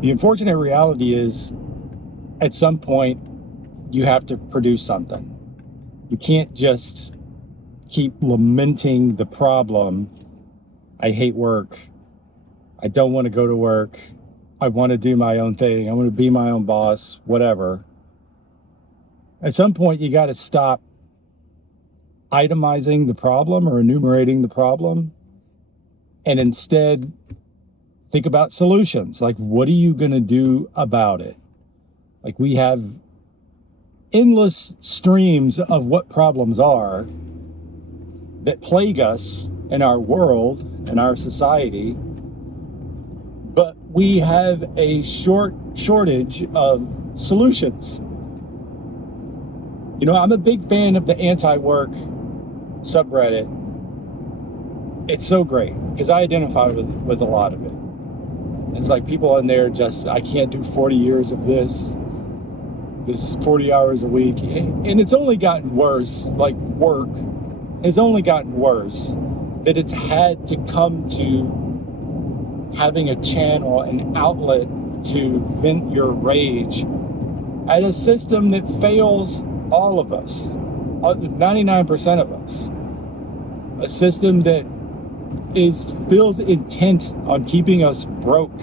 The unfortunate reality is, at some point, you have to produce something. You can't just keep lamenting the problem. I hate work. I don't want to go to work. I want to do my own thing. I want to be my own boss, whatever. At some point, you got to stop itemizing the problem or enumerating the problem and instead think about solutions. Like, what are you going to do about it? Like, we have endless streams of what problems are that plague us in our world, in our society, but we have a shortage of solutions. You know, I'm a big fan of the anti-work subreddit. It's so great because I identify with a lot of it. It's like people in there just, I can't do 40 years of this 40 hours a week. And it's only gotten worse. Like, work has only gotten worse, that it's had to come to having a channel, an outlet to vent your rage at a system that fails all of us, 99% of us. A system that feels intent on keeping us broke.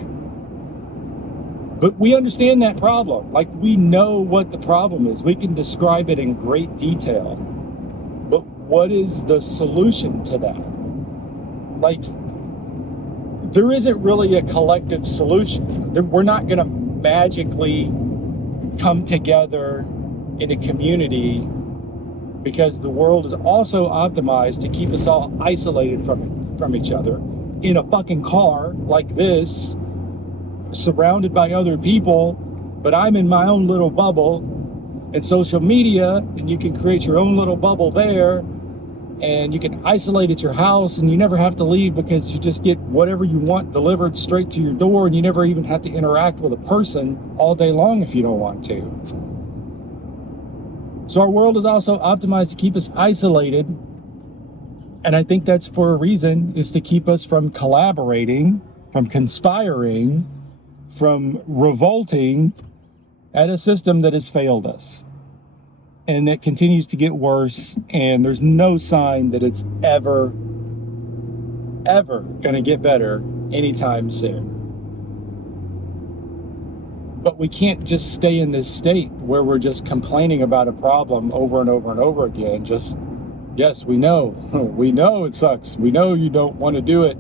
But we understand that problem. Like, we know what the problem is. We can describe it in great detail. But what is the solution to that? Like, there isn't really a collective solution. We're not going to magically come together in a community, because the world is also optimized to keep us all isolated from each other in a fucking car like this, surrounded by other people, but I'm in my own little bubble. And social media, and you can create your own little bubble there, and you can isolate at your house, and you never have to leave because you just get whatever you want delivered straight to your door, and you never even have to interact with a person all day long if you don't want to. So our world is also optimized to keep us isolated, and I think that's for a reason, is to keep us from collaborating, from conspiring, from revolting at a system that has failed us and that continues to get worse, and there's no sign that it's ever going to get better anytime soon. But we can't just stay in this state where we're just complaining about a problem over and over and over again. Just, yes, we know it sucks. We know you don't want to do it,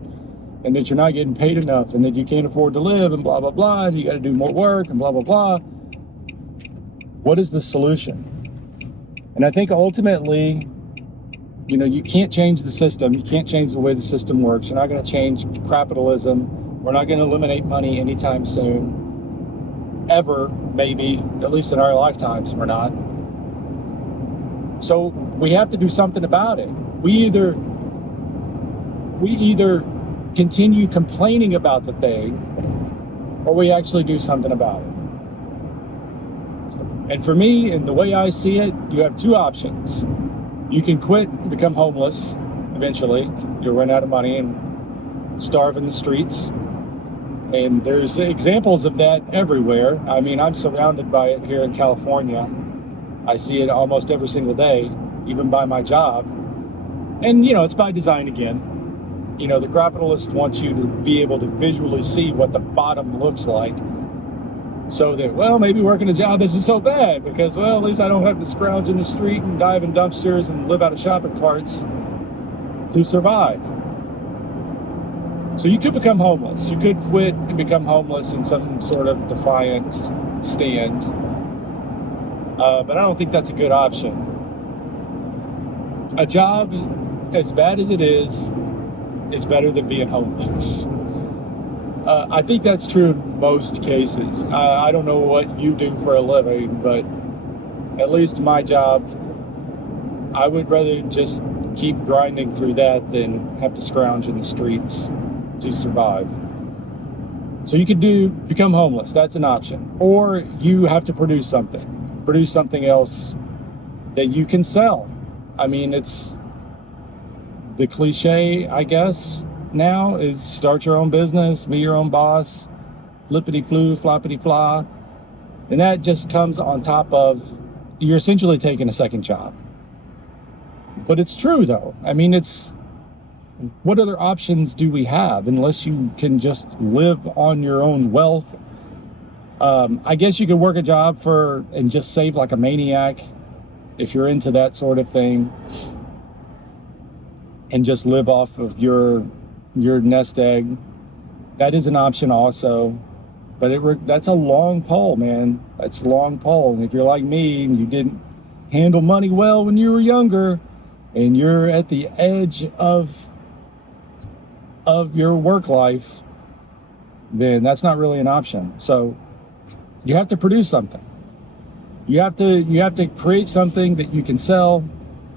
and that you're not getting paid enough, and that you can't afford to live, and blah, blah, blah, and you got to do more work, and blah, blah, blah. What is the solution? And I think ultimately, you know, you can't change the system. You can't change the way the system works. You're not going to change capitalism. We're not going to eliminate money anytime soon. Ever, maybe, at least in our lifetimes, we're not. So we have to do something about it. We either continue complaining about the thing, or we actually do something about it. And for me, and the way I see it, you have two options. You can quit and become homeless eventually. You'll run out of money and starve in the streets. And there's examples of that everywhere. I mean, I'm surrounded by it here in California. I see it almost every single day, even by my job. And, you know, it's by design again. You know, the capitalists want you to be able to visually see what the bottom looks like, so that, well, maybe working a job isn't so bad because, well, at least I don't have to scrounge in the street and dive in dumpsters and live out of shopping carts to survive. So you could become homeless. You could quit and become homeless in some sort of defiant stand. But I don't think that's a good option. A job, as bad as it is better than being homeless. I think that's true in most cases. I don't know what you do for a living, but at least my job, I would rather just keep grinding through that than have to scrounge in the streets to survive. So you could become homeless. That's an option. Or you have to produce something else that you can sell. I mean, it's the cliche, I guess, now is start your own business, be your own boss, flippity flu, floppity fla. And that just comes on top of, you're essentially taking a second job. But it's true though. I mean, what other options do we have unless you can just live on your own wealth? I guess you could work a job and just save like a maniac if you're into that sort of thing, and just live off of your nest egg. That is an option also, but that's a long pole, man. That's a long pole. And if you're like me and you didn't handle money well when you were younger, and you're at the edge of your work life, then that's not really an option. So you have to produce something. You have to create something that you can sell.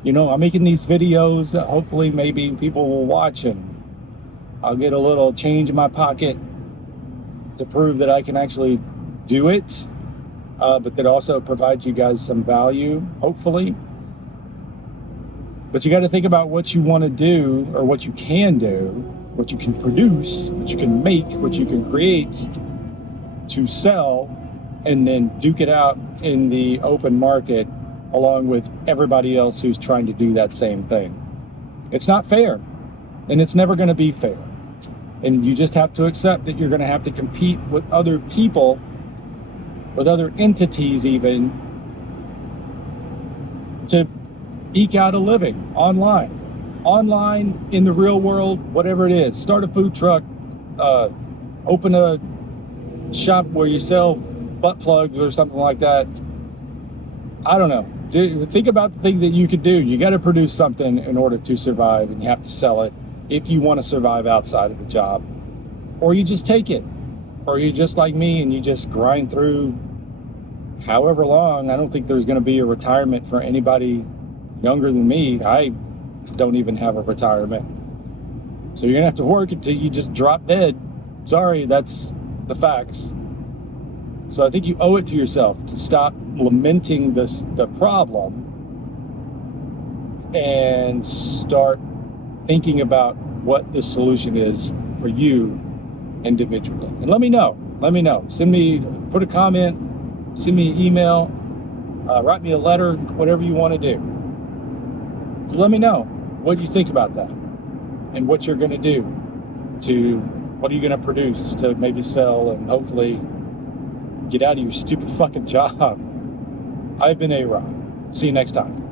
You know, I'm making these videos that hopefully maybe people will watch, and I'll get a little change in my pocket to prove that I can actually do it, but that also provides you guys some value, hopefully. But you got to think about what you want to do, or what you can do, what you can produce, what you can make, what you can create to sell, and then duke it out in the open market along with everybody else who's trying to do that same thing. It's not fair, and it's never going to be fair. And you just have to accept that you're going to have to compete with other people, with other entities even, to eke out a living online, in the real world, whatever it is. Start a food truck, open a shop where you sell butt plugs or something like that. I don't know. Think about the thing that you could do. You got to produce something in order to survive, and you have to sell it if you want to survive outside of the job. Or you just take it. Or you're just like me and you just grind through however long. I don't think there's going to be a retirement for anybody younger than me. I don't even have a retirement. So you're going to have to work until you just drop dead. Sorry, that's the facts. So I think you owe it to yourself to stop lamenting the problem and start thinking about what the solution is for you individually. And let me know. Put a comment, send me an email, write me a letter, whatever you want to do. So let me know what you think about that, and what you're going to do what are you going to produce to maybe sell and hopefully get out of your stupid fucking job. I've been A-Rod. See you next time.